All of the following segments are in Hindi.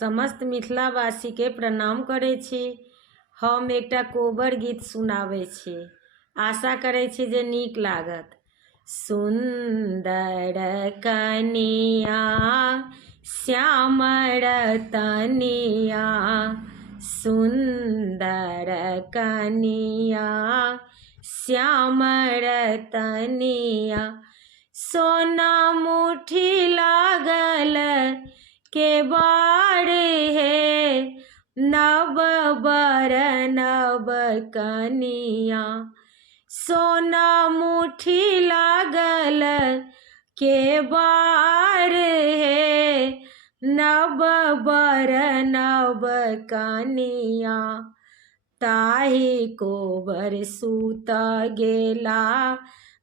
समस्त मिथिलावासी के प्रणाम करै छी। हम एकटा कोबर गीत सुनाबै छी, आशा करै छी जे नीक लागत। सुंदर कनिया श्यामर तनिया, सुंदर कनिया श्यामर तनिया, सोना मुठी लागल के बार हे, नव बर नव कनिया। सोना मुठी लागल के बार हे, नव बर नव कनिया। ताही कोबर सूत गेला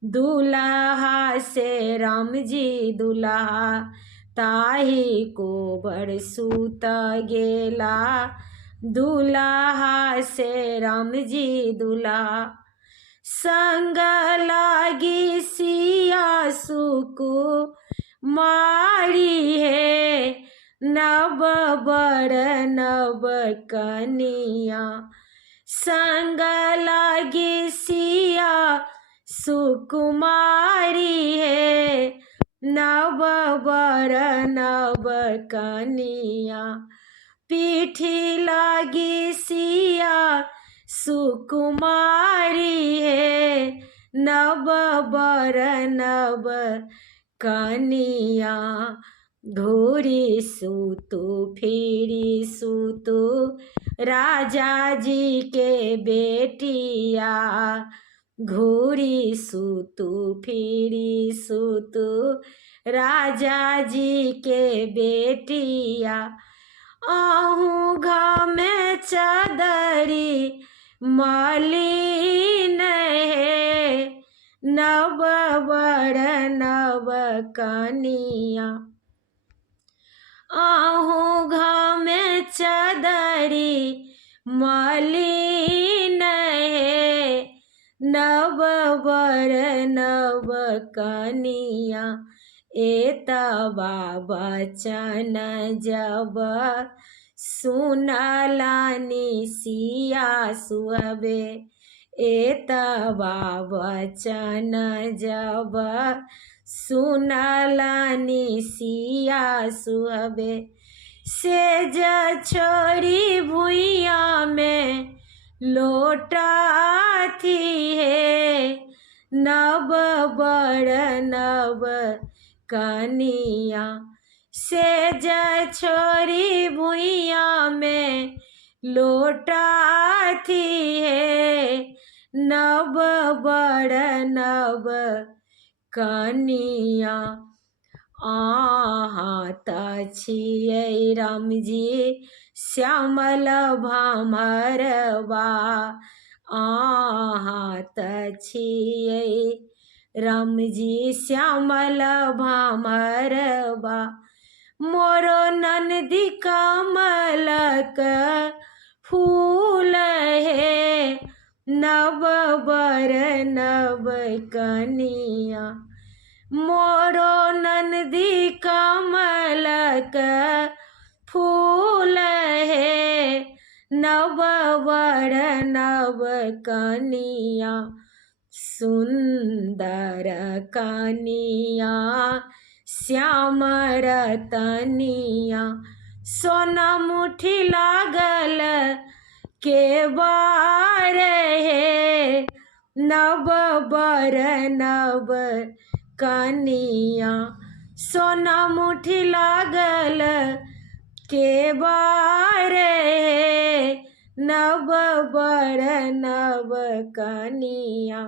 दुल्हा से राम जी दुल्हा, ताही कोबर सूत गेला दुल्हा से राम जी दुल्हा। संग लागी सिया सुकुमारी हे, नव बर नव कनिया। संग लागी सिया सुकुमारी हे, नव बर नव कनिया। पीठी लागी सिया सुकुमारी हे, नव बर नव कनिया। घूरी सूतु फिरी सूतु राजा जी के बेटिया, घूरी सूतु फिरी सूतु राजा जी के बेटिया। आहू घाम चदरी मलिन हे, नव बर नव कनिया। आहू घाम चदरी मलिन हे, नव बर नव कनिया। एतबा बचन जब सुनलानि सिया सुहबे, एतबा बचन जब सुनलानि सिया सुहबे। सेज छोड़ी भुइया में लोटाथी हे, नव बर नव कनिया। सेज छोड़ी भुइया में लोटाथी हे, नव बर नव कनिया। अहाँ त छियै राम जी श्यामल भमरवा, अहाँ त छियै राम जी श्यामल भमरवा। मोरो ननदी कमलक फूल हे, नव बर नव कनिया। मोरो ननदी कमलक फूल हे, नव बर नव कनिया। सुंदर कनिया श्यामर तनिया, सोना मुठी लागल के बार हे, नव बर नव कनिया। सोना मुठी लागल के बार हे, नव बर नव कनिया।